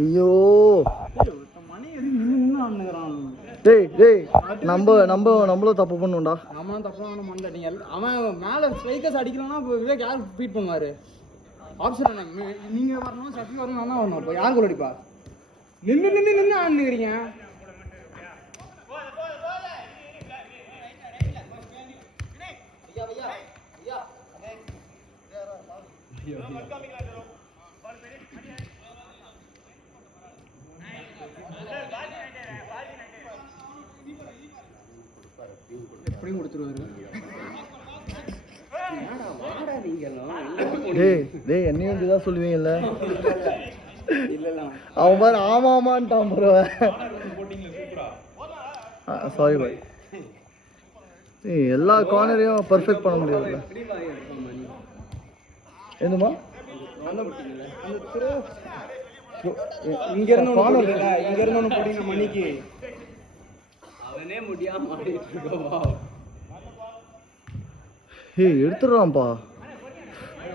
ஐயோ டேய் நம்மளும் தப்பு பண்ணுவோம்டா. அவன் தப்பு பண்ண மாட்டீங்க. அவன் மேலே ஸ்ட்ரைக்கர்ஸ் அடிக்கலன்னா இப்போ விவேக் யார் பீட் பண்ணுவார்? ஆப்ஷன் என்ன? நீங்கள் வரணும், சக்தி வரணும், நான் தான் வரணும். இப்போ யார் கோல் அடிப்பா? நின்று ஆடுங்கிறீங்க. எப்படியும் கொடுத்துருவாரு. டேய் என்னையும் இதுதான் சொல்லுவீங்கல்ல. அவன் பாரு ஆமாமான்ட்டான் ப்ரோ. சாரி பாய். எல்லா கார்னரையும் பர்ஃபெக்ட் பண்ண முடியாதுல்ல. என்னமா இங்க இருந்து ஒன்று போட்டீங்க மணிக்கு அவனே முடியாம மாட்டிட்டு இருக்கோமா? ஏய் எடுத்துறான்ப்பா.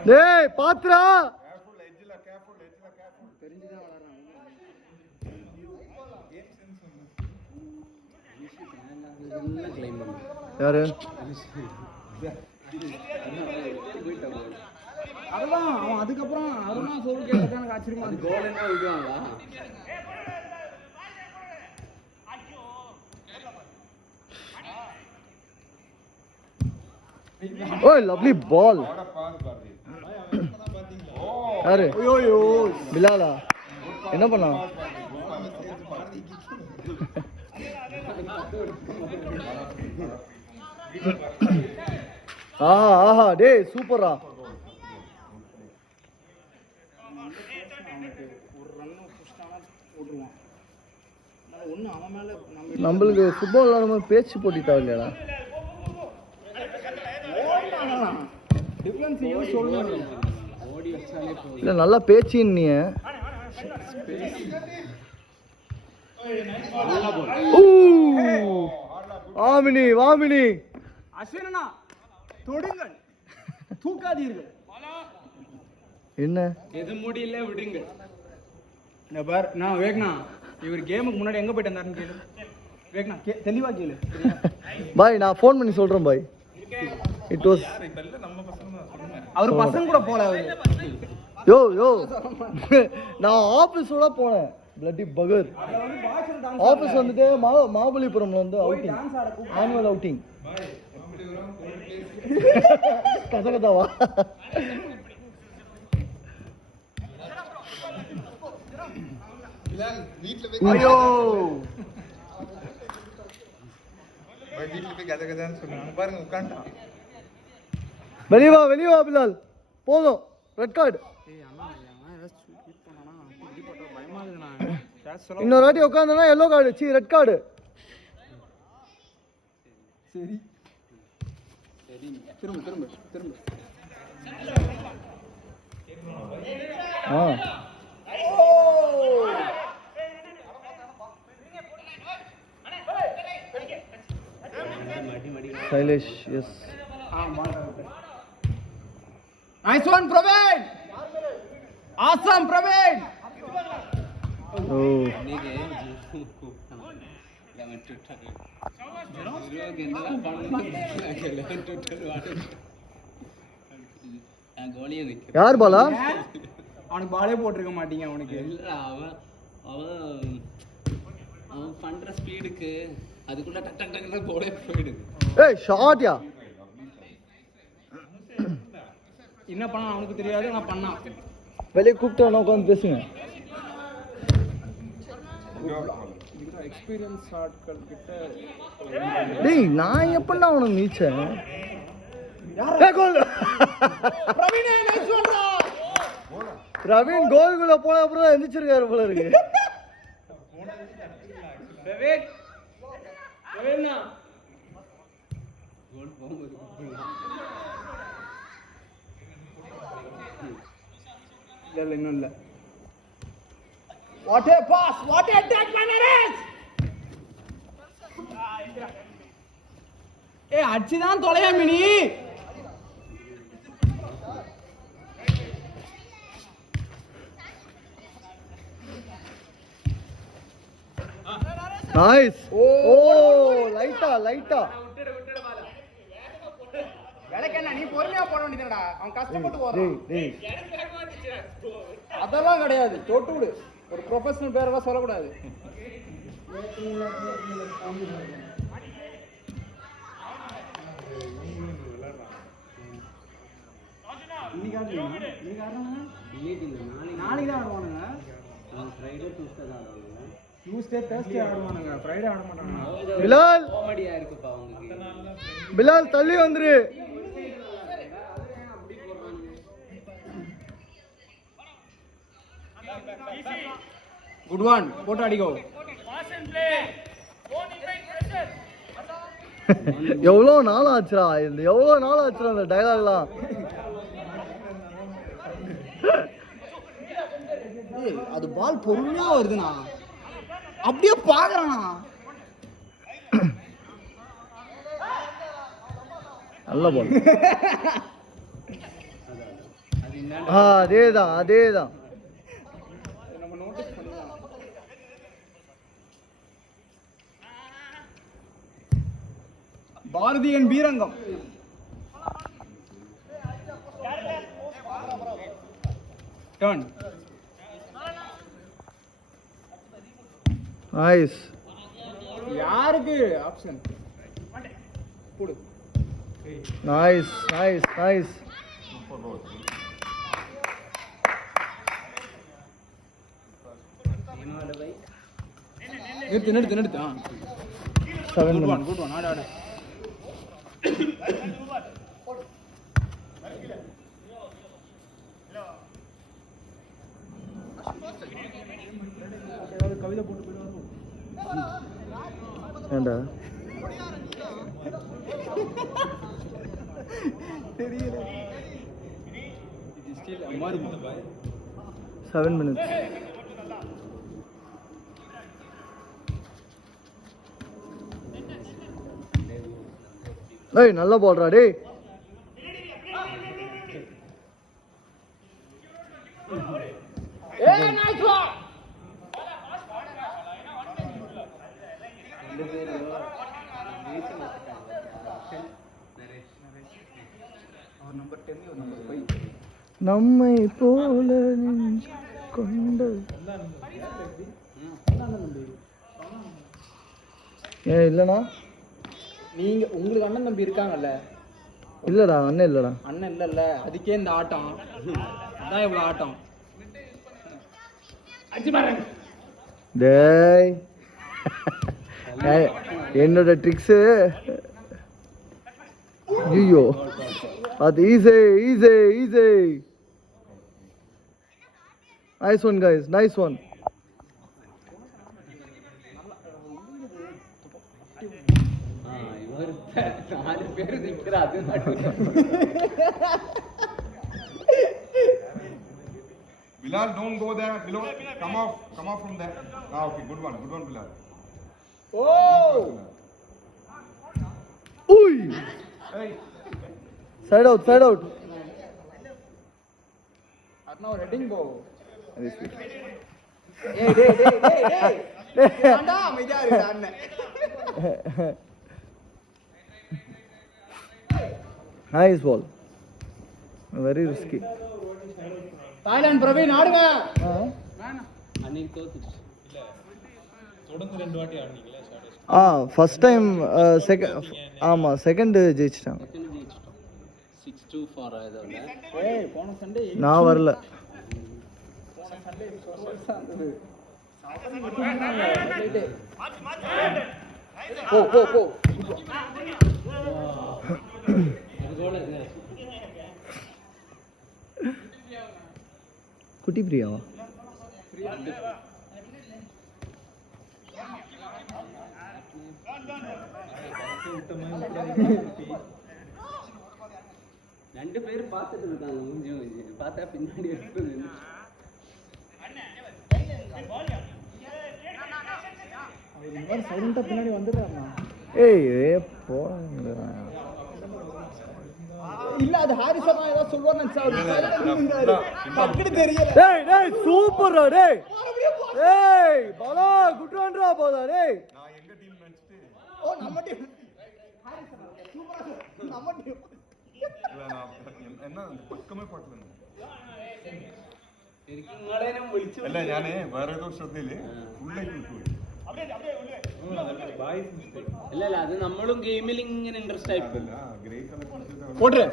டேய் பாத்ரா தெரிஞ்சுதான் வளர்றான். யாரு? அதுதான் அவன் அதுக்கப்புறம் அருணா சோல் கேட்டது எனக்கு ஆச்சரியமா இருக்கு. கோல் என்ன விடுவாங்களா? ஓய் லவ்லி பால். யாரு? ஐயோ பிலாலா என்ன பண்ணா? ஆஹா டேய் சூப்பரா. நம்மளுக்கு ஃபுட்பால் விளாடும் பேச்சு போட்டி தேவையில்லையா? இல்ல நல்லா பேச்சின் நீ. வாமினி அஸ்வினா தொடுங்கள், தூக்காதீர்கள். என்ன எது முடியல விடுங்க. இந்த பார் நான் வேக்னா இவர் கேமுக்கு முன்னாடி எங்க போயிட்டு இருந்தாருன்னு கேளு. வேக்னா தெளிவா கேளு பாய். நான் ஃபோன் பண்ணி சொல்றேன் பாய். இட் வாஸ் அவர் பசங்க கூட போல. யோ நான் ஆபீஸோட போனேன். பிளட்டி பகர் ஆபீஸ் வந்துட்டு மாபலிபுரம்ல வந்து அவுட்டிங், ஆனுவல் அவுட்டிங். கதகதாவா? ஐயோ வெளியே வா பிலால். போதும் ரெட் கார்டு. இன்னொரு வாட்டி உட்காந்தனா yellow card. See red card. சரி திரும்ப Shailesh S. Nice one Praveen. Awesome Praveen. ஓ யார் பாலா? அவனுக்கு பாலே போட்டிருக்க மாட்டீங்க. அவனுக்கு அவன் பண்ற ஸ்பீடுக்கு அதுக்குள்ள டக் டக் டக் போடே போயிடுது. ஏய் ஷாட்யா. என்ன பண்ணா அவனுக்கு தெரியாது. நான் பண்ணா வெளியே கூப்பிட்டு உட்காந்து பேசுங்க. எக்ஸ்பீரியன்ஸ் ஆட்கள் கிட்ட டேய் நான் எப்படா அவனுக்கு நீச்சேன்? பிரவீன் கோல்குள்ள போன அப்புறம் தான் எந்திரிச்சிருக்காரு போல இருக்கு. இல்ல இன்னும் இல்ல. What a pass! What a attack, Manares! ஏய் அடிச்சுதான் தொலையா மினி. நைஸ். ஓ, ஓ லைட்டா லைட்டா. விளக்கெண்ண நீ பொறுமையா போட வேண்டியதுடா. அவன் கஷ்டப்பட்டு டேய் போறான். டேய் அதெல்லாம் கிடையாது. தொட்டு விடு. ஒரு ப்ரொஃபஷனல் பேரவா சொல்லக்கூடாது. இன்னைக்கு நாளைக்கு தான் ஆடுவானுங்க. டியூஸ்டே தேர்ஸ்டே ஆடுவானுங்க. ஃப்ரைடே ஆட மாட்டானுங்க. பிலால் காமெடியா இருக்குப்பா உங்களுக்கு. பிலால் தள்ளி வந்துரு. Good one. போட்டு அடிக்கோ. எவ்வளோ நாள் ஆச்சுடா இந்த எவ்வளோ நாள் ஆச்சுடா அந்த டைலாக்லாம். அது பால் பொறுமையா வருதுண்ணா. அப்படியே பாக்குறானா. நல்ல பால். அதேதான் அதேதான். நம்ம நோட்டீஸ் பண்ணலாம். பாரதியன் பீரங்கம். டர்ன். நைஸ். யாருக்கு ஆப்ஷன் போடு. Nice nice nice. நிறுத்து. 7 குட் minutes. ஒன் ஆடு. கவிதை போட்டு போயிடுவாரு. ஏண்டா தெரியல. இது ஸ்டில் அமர் 7 minutes. ஏய் நல்ல பால்ரா டேய். ஏய் நைஸ் பால். அவர் நம்பர் 10 இவர் நம்பர் 5. நம்மை போல நெஞ்சு கொண்ட ஏன் இல்லைண்ணா? நீங்க உங்களுக்கு அண்ணன் தம்பி இருக்காங்கல்ல? இல்லைடா அண்ணன் இல்லைடா. அண்ணன் இல்லைல்ல, அதுக்கே இந்த ஆட்டம். அதான் இவ்வளோ ஆட்டம். டேய் என்னோட ட்ரிக்ஸு. ஐயோ அது easy easy easy. Nice one guys nice one. இவர் 4 பேர் நிக்கிறா. அது Bilal, don't go there. Below, come off from there. Okay, good one, Bilal. ஓ உய் சைடு அவுட் அண்ணா ஒரு ஹெட்டிங் போ. Very sweet. ஏய் டேய் அண்ணா அமைதியா இரு அண்ணே. Nice ball. Very risky. Thailand Praveen ஆடுங்க. அன்னைக்கு தோத்துச்சு. ஃபர்ஸ்ட் டைம் ஆமா செகண்ட் ஜெயிச்சிட்டாங்க. 6-2 ஃபார் அதோட. ஏய் போன சண்டே நான் வரல. போன சண்டே போ குட்டி பிரியாவா? ரெண்டு பேரும் பார்த்துட்டு இருக்காங்க. மூஞ்சி பார்த்தா பின்னாடி எடுத்து அவர் இந்த மாதிரி சைலண்டா பின்னாடி வந்துடுறாருண்ணா. ஏய் போங்க. இல்ல அது ஹாரிஸ் அண்ணா ஏதோ சொல்வார் நினைச்சா அவர் சைலண்டா நின்றாரு. டக்குனு தெரியல. டேய் சூப்பர்டா டேய். ஏய் பாலா குட் ரன்டா பாலா டேய். நான் ஓ நம்ம டீம் சூப்பரா நம்ம டீம் இல்ல நான் என்ன പക്കമേ പാട്ടില്ല ശരിക്കും നിങ്ങളെ വിളിച്ചു അല്ല ഞാനേ വേറെ ഏതോ ശ്രദ്ധയില് ഉള്ളിലേക്ക് വിട്ടുപോയി അല്ല അല്ല അത് നമ്മളും ഗെയിമിൽ ഇങ്ങനെ ഇൻട്രസ്റ്റ് ആയി അതല്ല ഗ്രേ കളർ போடு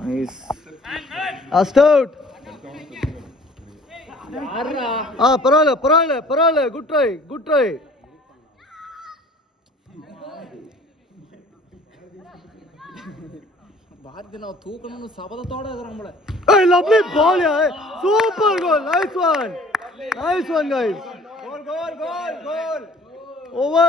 நைஸ் லாஸ்ட் அவுட் யாரா பரவாயில்ல குட் ட்ரை பாரதி நான் தூக்கணும்னு சபதத்தோட இருக்கிறோம் போல Hey, lovely ball, yeah. Super goal. Nice one, guys. கோல் Over.